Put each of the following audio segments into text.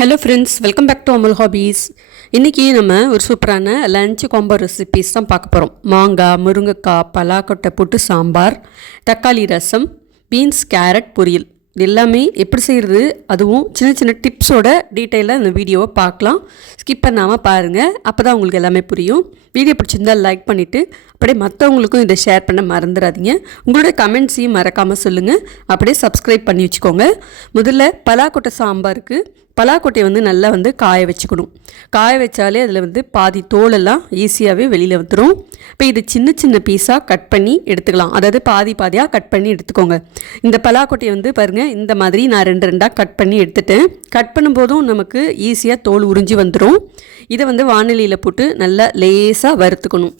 Hello friends, welcome back to Amal hobbies. இன்றைக்கி நம்ம ஒரு சூப்பரான லஞ்ச் காம்போ ரெசிபீஸ் தான் பார்க்க போகிறோம். மாங்காய், முருங்கைக்காய், பலாக்கொட்டை போட்டு சாம்பார், தக்காளி ரசம், பீன்ஸ், கேரட் பொரியல். இது எல்லாமே எப்படி செய்கிறது, அதுவும் சின்ன சின்ன டிப்ஸோட டீட்டெயிலாக இந்த வீடியோவை பார்க்கலாம். ஸ்கிப் பண்ணாமல் பாருங்கள், அப்போ தான் உங்களுக்கு எல்லாமே புரியும். வீடியோ பிடிச்சிருந்தால் லைக் பண்ணிவிட்டு அப்படியே மற்றவங்களுக்கும் இதை ஷேர் பண்ண மறந்துடாதீங்க. உங்களுடைய கமெண்ட்ஸையும் மறக்காமல் சொல்லுங்கள். அப்படியே சப்ஸ்கிரைப் பண்ணி வச்சுக்கோங்க. முதல்ல பலாக்கொட்டை சாம்பாருக்கு பலாக்கொட்டையை நல்லா காய வச்சுக்கணும். காய வச்சாலே அதில் பாதி தோலெல்லாம் ஈஸியாகவே வெளியில் வந்துடும். இப்போ இது சின்ன சின்ன பீஸாக கட் பண்ணி எடுத்துக்கலாம். அதாவது பாதி பாதியாக கட் பண்ணி எடுத்துக்கோங்க. இந்த பலாக்கொட்டையை பாருங்கள், இந்த மாதிரி நான் ரெண்டாக கட் பண்ணி எடுத்துட்டேன். கட் பண்ணும்போதும் நமக்கு ஈஸியாக தோல் உறிஞ்சி வந்துடும். இதை வானிலையில் போட்டு நல்லா லேசாக வறுத்துக்கணும்.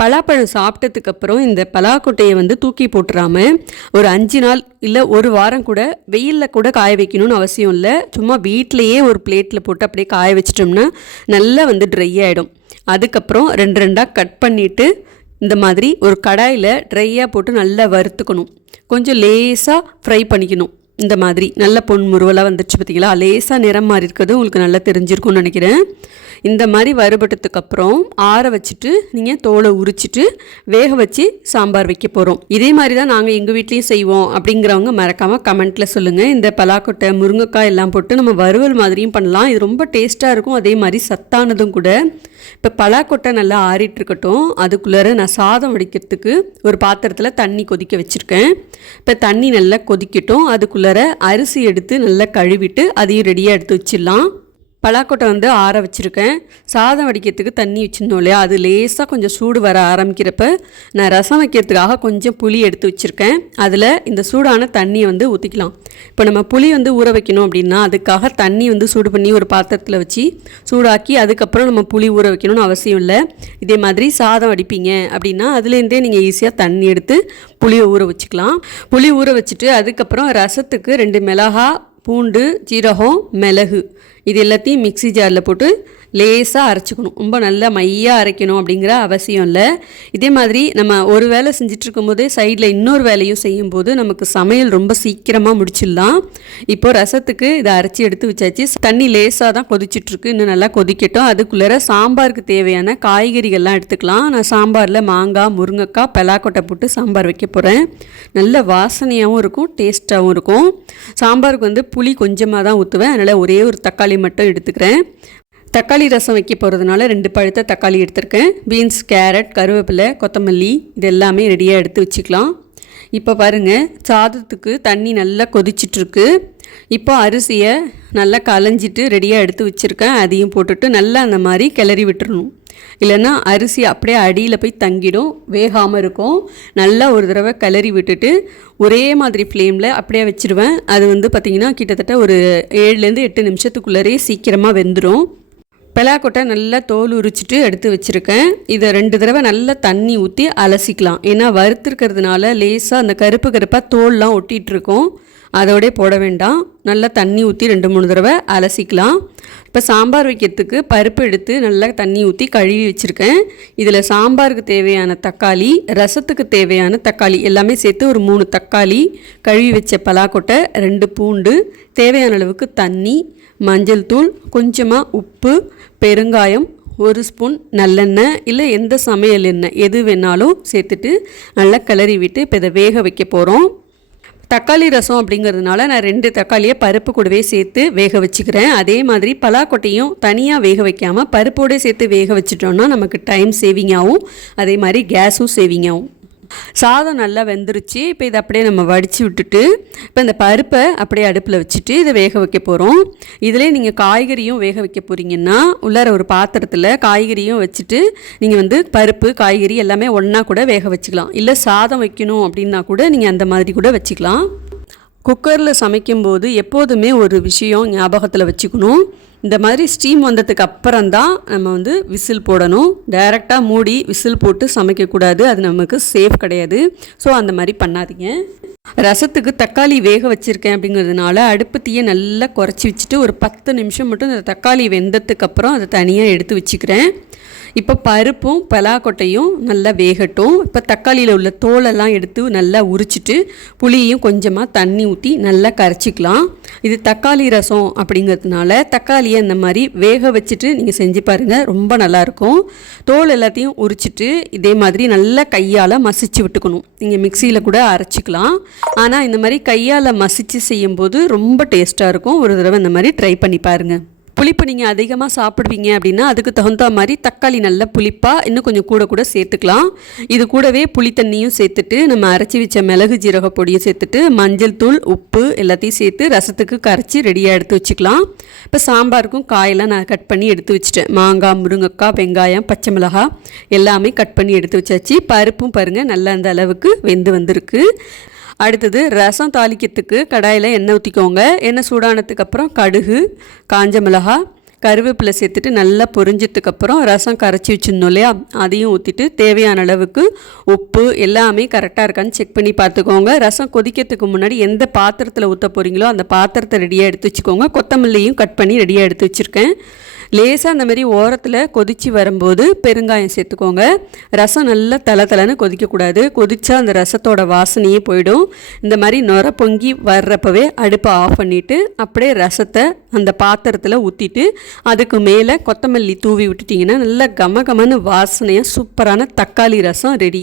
பலாப்பழம் சாப்பிட்டதுக்கப்புறம் இந்த பலாக்கொட்டையை தூக்கி போட்டுறாமல் ஒரு 5 நாள் இல்லை ஒரு வாரம் கூட வெயிலில் கூட காய வைக்கணும்னு அவசியம் இல்லை. சும்மா வீட்டிலையே ஒரு பிளேட்டில் போட்டு அப்படியே காய வச்சிட்டோம்னா நல்லா ட்ரை ஆகிடும். அதுக்கப்புறம் ரெண்டாக கட் பண்ணிவிட்டு இந்த மாதிரி ஒரு கடாயில் ட்ரையாக போட்டு நல்லா வறுத்துக்கணும். கொஞ்சம் லேசாக ஃப்ரை பண்ணிக்கணும். இந்த மாதிரி நல்ல பொன் முருவலாக வந்துடுச்சு பார்த்தீங்களா, லேசாக நிறம் மாறி இருக்கிறது உங்களுக்கு நல்லா தெரிஞ்சிருக்கும்னு நினைக்கிறேன். இந்த மாதிரி வறுபட்டதுக்கப்புறம் ஆற வச்சுட்டு நீங்கள் தோலை உரிச்சிட்டு வேக வச்சு சாம்பார் வைக்க போகிறோம். இதே மாதிரி தான் நாங்கள் எங்கள் வீட்லேயும் செய்வோம். அப்படிங்கிறவங்க மறக்காமல் கமெண்ட்டில் சொல்லுங்கள். இந்த பலாக்கொட்டை, முருங்கைக்காய் எல்லாம் போட்டு நம்ம வறுவல் மாதிரியும் பண்ணலாம். இது ரொம்ப டேஸ்ட்டாக இருக்கும், அதே மாதிரி சத்தானதும் கூட. இப்போ பலாக்கொட்டை நல்லா ஆறிட்டுருக்கட்டும். அதுக்குள்ளே நான் சாதம் வடிக்கிறதுக்கு ஒரு பாத்திரத்தில் தண்ணி கொதிக்க வச்சுருக்கேன். இப்போ தண்ணி நல்லா கொதிக்கட்டும். அதுக்குள்ளே அரிசி எடுத்து நல்லா கழுவிட்டு அதையும் ரெடியாக எடுத்து வச்சிடலாம். பலாக்கொட்டை ஆற வச்சுருக்கேன். சாதம் வடிக்கிறதுக்கு தண்ணி வச்சுருந்தோம் இல்லையா, அது லேசாக கொஞ்சம் சூடு வர ஆரம்பிக்கிறப்ப நான் ரசம் வைக்கிறதுக்காக கொஞ்சம் புளி எடுத்து வச்சுருக்கேன். அதில் இந்த சூடான தண்ணியை ஊற்றிக்கலாம். இப்போ நம்ம புளி ஊற வைக்கணும் அப்படின்னா அதுக்காக தண்ணி சூடு பண்ணி ஒரு பாத்திரத்தில் வச்சு சூடாக்கி அதுக்கப்புறம் நம்ம புளி ஊற வைக்கணும்னு அவசியம் இல்லை. இதே மாதிரி சாதம் வடிப்பீங்க அப்படின்னா அதுலேருந்தே நீங்கள் ஈஸியாக தண்ணி எடுத்து புளியை ஊற வச்சுக்கலாம். புளி ஊற வச்சுட்டு அதுக்கப்புறம் ரசத்துக்கு 2 மிளகாய், பூண்டு, ஜீரகம், மிளகு இது எல்லாத்தையும் மிக்ஸி ஜாரில் போட்டு லேசாக அரைச்சிக்கணும். ரொம்ப நல்லா மையாக அரைக்கணும் அப்படிங்கிற அவசியம் இல்லை. இதே மாதிரி நம்ம ஒரு வேலை செஞ்சிட்ருக்கும் போதே சைடில் இன்னொரு வேலையும் செய்யும்போது நமக்கு சமையல் ரொம்ப சீக்கிரமாக முடிச்சிடலாம். இப்போது ரசத்துக்கு இதை அரைச்சி எடுத்து வச்சாச்சு. தண்ணி லேசாக தான் கொதிச்சிட்ருக்கு, இன்னும் நல்லா கொதிக்கட்டும். அதுக்குள்ளே சாம்பாருக்கு தேவையான காய்கறிகள்லாம் எடுத்துக்கலாம். நான் சாம்பாரில் மாங்காய், முருங்கைக்காய், பலாக்கொட்டை போட்டு சாம்பார் வைக்க போகிறேன். நல்ல வாசனையாகவும் இருக்கும், டேஸ்ட்டாகவும் இருக்கும். சாம்பாருக்கு புளி கொஞ்சமாக தான் ஊற்றுவேன், அதனால் ஒரே ஒரு தக்காளி மட்டும் எடுத்துக்கிறேன். தக்காளி ரசம் வைக்க போகிறதுனால 2 பழுத்த தக்காளி எடுத்திருக்கேன். பீன்ஸ், கேரட், கருவேப்பிலை, கொத்தமல்லி இது எல்லாமே ரெடியாக எடுத்து வச்சுக்கலாம். இப்போ பாருங்கள், சாதத்துக்கு தண்ணி நல்லா கொதிச்சிட்ருக்கு. இப்போ அரிசியை நல்லா களைஞ்சிட்டு ரெடியாக எடுத்து வச்சுருக்கேன். அதையும் போட்டுட்டு நல்லா அந்த மாதிரி கிளறி விட்டுறணும். இல்லைன்னா அரிசி அப்படியே அடியில் போய் தங்கிடும், வேகாமல் இருக்கும். நல்லா ஒரு தடவை கிளறி விட்டுட்டு ஒரே மாதிரி ஃப்ளேமில் அப்படியே வச்சுருவேன். அது பார்த்திங்கன்னா கிட்டத்தட்ட ஒரு 7லேருந்து 8 நிமிஷத்துக்குள்ளரே சீக்கிரமாக வெந்துடும். பலாக்கொட்டை நல்லா தோல் உரிச்சிட்டு எடுத்து வச்சுருக்கேன். இதை 2 தடவை நல்லா தண்ணி ஊற்றி அலசிக்கலாம். ஏன்னா வறுத்துருக்கிறதுனால லேசாக அந்த கருப்பாக தோல்லாம் ஒட்டிகிட்ருக்கும், அதோடய போட வேண்டாம். நல்லா தண்ணி ஊற்றி 2-3 தடவை அலசிக்கலாம். இப்போ சாம்பார் வைக்கிறதுக்கு பருப்பு எடுத்து நல்லா தண்ணி ஊற்றி கழுவி வச்சுருக்கேன். இதில் சாம்பாருக்கு தேவையான தக்காளி, ரசத்துக்கு தேவையான தக்காளி எல்லாமே சேர்த்து ஒரு 3 தக்காளி, கழுவி வச்ச பலாக்கொட்டை, 2 பூண்டு, தேவையான அளவுக்கு தண்ணி, மஞ்சள் தூள், கொஞ்சமாக உப்பு, பெருங்காயம், 1 ஸ்பூன் நல்லெண்ணெய் இல்லை எந்த சமையல் எண்ணெய் எது வேணாலும் சேர்த்துட்டு நல்லா கிளறி விட்டு இப்போ இதை வேக வைக்க போகிறோம். தக்காளி ரசம் அப்படிங்கிறதுனால நான் 2 தக்காளியை பருப்பு கூடவே சேர்த்து வேக வச்சுக்கிறேன். அதே மாதிரி பலாக்கொட்டையும் தனியாக வேக வைக்காமல் பருப்போடே சேர்த்து வேக வச்சுட்டோன்னா நமக்கு டைம் சேவிங் ஆகும், அதே மாதிரி கேஸும் சேவிங் ஆகும். சாதம் நல்லா வெந்துருச்சு. இப்போ இதை அப்படியே நம்ம வடித்து விட்டுட்டு இப்போ இந்த பருப்பை அப்படியே அடுப்பில் வச்சுட்டு இதை வேக வைக்க போகிறோம். இதிலே நீங்கள் காய்கறியும் வேக வைக்க போகிறீங்கன்னா உள்ளார ஒரு பாத்திரத்தில் காய்கறியும் வச்சுட்டு நீங்கள் பருப்பு, காய்கறி எல்லாமே ஒன்றா கூட வேக வச்சுக்கலாம். இல்லை சாதம் வைக்கணும் அப்படின்னா கூட நீங்கள் அந்த மாதிரி கூட வச்சுக்கலாம். குக்கரில் சமைக்கும்போது எப்போதுமே ஒரு விஷயம் ஞாபகத்தில் வச்சுக்கணும். இந்த மாதிரி ஸ்டீம் வந்ததுக்கு அப்புறம் தான் நம்ம விசில் போடணும். டைரெக்டாக மூடி விசில் போட்டு சமைக்கக்கூடாது, அது நமக்கு சேஃப் கிடையாது. ஸோ அந்த மாதிரி பண்ணாதீங்க. ரசத்துக்கு தக்காளி வேக வச்சுருக்கேன் அப்படிங்கிறதுனால அடுப்பு தீயை நல்லா குறைச்சி வச்சுட்டு ஒரு 10 நிமிஷம் மட்டும் இந்த தக்காளி வெந்ததுக்கப்புறம் அதை தனியாக எடுத்து வச்சுக்கிறேன். இப்போ பருப்பும் பலாக்கொட்டையும் நல்லா வேகட்டும். இப்போ தக்காளியில் உள்ள தோலெல்லாம் எடுத்து நல்லா உரிச்சிட்டு புளியையும் கொஞ்சமாக தண்ணி ஊற்றி நல்லா கரைச்சிக்கலாம். இது தக்காளி ரசம் அப்படிங்கிறதுனால தக்காளியை இந்த மாதிரி வேக வச்சுட்டு நீங்கள் செஞ்சு பாருங்கள், ரொம்ப நல்லாயிருக்கும். தோல் எல்லாத்தையும் உரிச்சிட்டு இதே மாதிரி நல்லா கையால் மசிச்சு விட்டுக்கணும். நீங்கள் மிக்சியில் கூட அரைச்சிக்கலாம். ஆனால் இந்த மாதிரி கையால் மசித்து செய்யும்போது ரொம்ப டேஸ்ட்டாக இருக்கும். ஒரு தடவை இந்த மாதிரி ட்ரை பண்ணி பாருங்கள். புளிப்பு நீங்கள் அதிகமாக சாப்பிடுவீங்க அப்படின்னா அதுக்கு தகுந்த மாதிரி தக்காளி நல்லா புளிப்பாக இன்னும் கொஞ்சம் கூட சேர்த்துக்கலாம். இது கூடவே புளி தண்ணியும் சேர்த்துட்டு நம்ம அரைச்சி வச்ச மிளகு ஜீரக பொடியும் சேர்த்துட்டு மஞ்சள் தூள் உப்பு எல்லாத்தையும் சேர்த்து ரசத்துக்கு கரைச்சி ரெடியாக எடுத்து வச்சுக்கலாம். இப்போ சாம்பாருக்கும் காயெல்லாம் நான் கட் பண்ணி எடுத்து வச்சுட்டேன். மாங்காய், முருங்கைக்காய், வெங்காயம், பச்சை மிளகாய் எல்லாமே கட் பண்ணி எடுத்து வச்சாச்சு. பருப்பும் பாருங்கள் நல்லா அந்த அளவுக்கு வெந்து வந்திருக்கு. அடுத்தது ரசம் தாளிக்கிறதுக்கு கடாயில் எண்ணெய் ஊற்றிக்கோங்க. எண்ணெய் சூடானதுக்கு அப்புறம் கடுகு, காஞ்ச மிளகாய், கருவேப்பிலை சேர்த்துட்டு நல்லா பொரிஞ்சதுக்கப்புறம் ரசம் கரைச்சி வச்சுருந்தோம் இல்லையா, அதையும் ஊற்றிட்டு தேவையான அளவுக்கு உப்பு எல்லாமே கரெக்டாக இருக்கான்னு செக் பண்ணி பார்த்துக்கோங்க. ரசம் கொதிக்கிறதுக்கு முன்னாடி எந்த பாத்திரத்தில் ஊற்ற போகிறீங்களோ அந்த பாத்திரத்தை ரெடியாக எடுத்து வச்சுக்கோங்க. கொத்தமல்லியும் கட் பண்ணி ரெடியாக எடுத்து வச்சுருக்கேன். லேசாக அந்த மாதிரி ஓரத்தில் கொதித்து வரும்போது பெருங்காயம் சேர்த்துக்கோங்க. ரசம் நல்லா தலை கொதிக்கக்கூடாது. கொதித்தா அந்த ரசத்தோட வாசனையே போயிடும். இந்த மாதிரி நுர பொங்கி வர்றப்பவே அடுப்பை ஆஃப் பண்ணிவிட்டு அப்படியே ரசத்தை அந்த பாத்திரத்தில் ஊற்றிட்டு அதுக்கு மேலே கொத்தமல்லி தூவி விட்டுட்டிங்கன்னா நல்லா கமகமன்னு வாசனையாக சூப்பரான தக்காளி ரசம் ரெடி.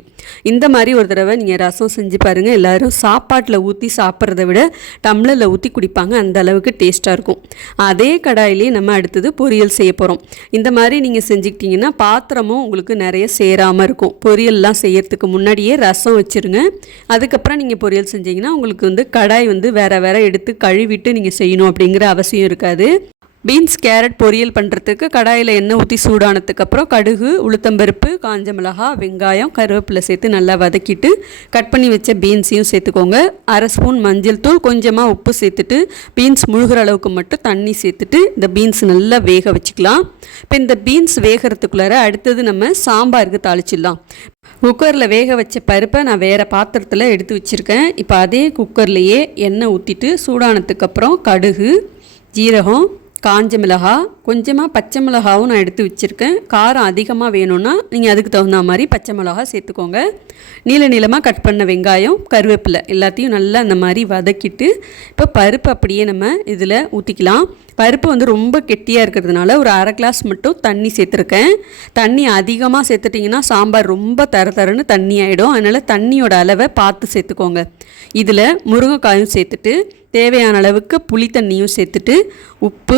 இந்த மாதிரி ஒரு தடவை நீங்கள் ரசம் செஞ்சு பாருங்கள். எல்லோரும் சாப்பாட்டில் ஊற்றி சாப்பிட்றத விட டம்ளரில் ஊற்றி குடிப்பாங்க, அந்த அளவுக்கு டேஸ்ட்டாக இருக்கும். அதே கடாயிலே நம்ம அடுத்தது பொரியல் செய்ய போகிறோம். இந்த மாதிரி நீங்கள் செஞ்சுக்கிட்டிங்கன்னா பாத்திரமும் உங்களுக்கு நிறைய சேராமல் இருக்கும். பொரியல்லாம் செய்யறதுக்கு முன்னாடியே ரசம் வச்சுருங்க. அதுக்கப்புறம் நீங்கள் பொரியல் செஞ்சீங்கன்னா உங்களுக்கு கடாய் வேறு எடுத்து கழுவிட்டு நீங்கள் செய்யணும் அப்படிங்கிற அவசியம் இருக்காது. பீன்ஸ் கேரட் பொரியல் பண்ணுறதுக்கு கடாயில் எண்ணெய் ஊற்றி சூடானதுக்கப்புறம் கடுகு, உளுத்தம்பருப்பு, காஞ்ச மிளகாய், வெங்காயம், கருவேப்பிலை சேர்த்து நல்லா வதக்கிட்டு கட் பண்ணி வச்ச பீன்ஸையும் சேர்த்துக்கோங்க. 1/2 ஸ்பூன் மஞ்சள் தூள், கொஞ்சமாக உப்பு சேர்த்துட்டு பீன்ஸ் முழுகிற அளவுக்கு மட்டும் தண்ணி சேர்த்துட்டு இந்த பீன்ஸ் நல்லா வேக வச்சுக்கலாம். இப்போ இந்த பீன்ஸ் வேகிறதுக்குள்ளார அடுத்தது நம்ம சாம்பாருக்கு தாளிச்சிடலாம். குக்கரில் வேக வச்ச பருப்பை நான் வேறு பாத்திரத்தில் எடுத்து வச்சுருக்கேன். இப்போ அதே குக்கர்லேயே எண்ணெய் ஊற்றிட்டு சூடானதுக்கப்புறம் கடுகு, ஜீரகம், காஞ்ச மிளகாய், கொஞ்சமாக பச்சை மிளகாவும் நான் எடுத்து வச்சுருக்கேன். காரம் அதிகமாக வேணும்னா நீங்கள் அதுக்கு தகுந்த மாதிரி பச்சை மிளகாய் சேர்த்துக்கோங்க. நீளமாக கட் பண்ண வெங்காயம், கருவேப்பிலை எல்லாத்தையும் நல்லா அந்த மாதிரி வதக்கிட்டு இப்போ பருப்பு அப்படியே நம்ம இதில் ஊற்றிக்கலாம். பருப்பு ரொம்ப கெட்டியாக இருக்கிறதுனால ஒரு 1/2 கிளாஸ் மட்டும் தண்ணி சேர்த்துருக்கேன். தண்ணி அதிகமாக சேர்த்துட்டிங்கன்னா சாம்பார் ரொம்ப தரன்னு தண்ணி ஆகிடும். அதனால் தண்ணியோட அளவை பார்த்து சேர்த்துக்கோங்க. இதில் முருங்கைக்காயும் சேர்த்துட்டு தேவையான அளவுக்கு புளி தண்ணியும் சேர்த்துட்டு உப்பு,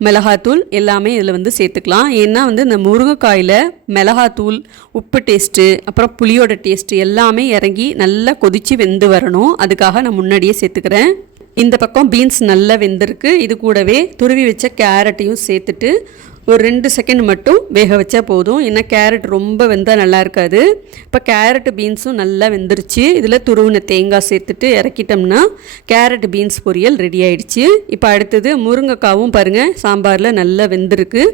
மிளகாத்தூள் எல்லாமே இதில் சேர்த்துக்கலாம். ஏன்னா இந்த முருங்கைக்காயில் மிளகாத்தூள், உப்பு டேஸ்ட்டு, அப்புறம் புளியோட டேஸ்ட்டு எல்லாமே இறங்கி நல்லா கொதித்து வெந்து வரணும். அதுக்காக நான் முன்னாடியே சேர்த்துக்கிறேன். இந்த பக்கம் பீன்ஸ் நல்லா வெந்திருக்கு. இது கூடவே துருவி வச்ச கேரட்டையும் சேர்த்துட்டு ஒரு 2 செகண்ட் மட்டும் வேக வச்சா போதும். ஏன்னா கேரட் ரொம்ப வெந்தால் நல்லா இருக்காது. இப்போ கேரட் பீன்ஸும் நல்லா வெந்துருச்சு. இதில் துருவின தேங்காய் சேர்த்துட்டு இறக்கிட்டோம்னா கேரட் பீன்ஸ் பொரியல் ரெடி ஆயிடுச்சு. இப்போ அடுத்தது முருங்கைக்காவும் பாருங்கள் சாம்பாரில் நல்லா வெந்திருக்கு.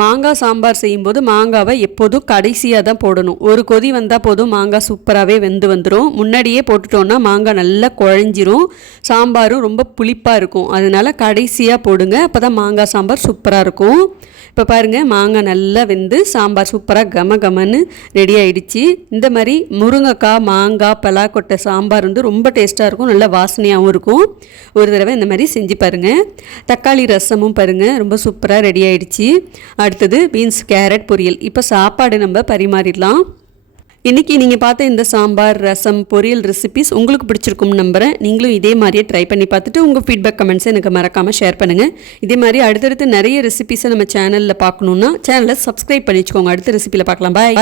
மாங்காய் சாம்பார் செய்யும்போது மாங்காவை எப்போதும் கடைசியாக தான் போடணும். ஒரு கொதி வந்தால் போதும், மாங்காய் சூப்பராகவே வெந்து வந்துடும். முன்னாடியே போட்டுட்டோன்னா மாங்காய் நல்லா குழஞ்சிரும், சாம்பாரும் ரொம்ப புளிப்பாக இருக்கும். அதனால் கடைசியாக போடுங்க, அப்போ தான் மாங்காய் சாம்பார் சூப்பராக இருக்கும். இப்போ பாருங்கள் மாங்காய் நல்லா வெந்து சாம்பார் சூப்பராக கமன்னு ரெடி ஆகிடுச்சு. இந்த மாதிரி முருங்கைக்காய், மாங்காய், பலாக்கொட்டை சாம்பார் ரொம்ப டேஸ்ட்டாக இருக்கும், நல்ல வாசனையாகவும் இருக்கும். ஒரு தடவை இந்த மாதிரி செஞ்சு பாருங்கள். தக்காளி ரசமும் பாருங்கள் ரொம்ப சூப்பராக ரெடி ஆகிடுச்சு. அடுத்தது பீன்ஸ் கேரட் பொரியல். இப்போ சாப்பாடு நம்ம பரிமாறிடலாம். இன்றைக்கி நீங்கள் பார்த்த இந்த சாம்பார், ரசம், பொரியல் ரெசிபிஸ் உங்களுக்கு பிடிச்சிருக்கும்னு நம்புகிறேன். நீங்களும் இதே மாதிரியே ட்ரை பண்ணி பார்த்துட்டு உங்கள் ஃபீட்பேக் கமெண்ட்ஸை எனக்கு மறக்காமல் ஷேர் பண்ணுங்கள். இதே மாதிரி அடுத்தடுத்து நிறைய ரெசிபிஸை நம்ம சேனலில் பார்க்கணுன்னா சேனலை சப்ஸ்கிரைப் பண்ணி வச்சுக்கோங்க. அடுத்த ரெசிபியில் பார்க்கலாம். பாய்.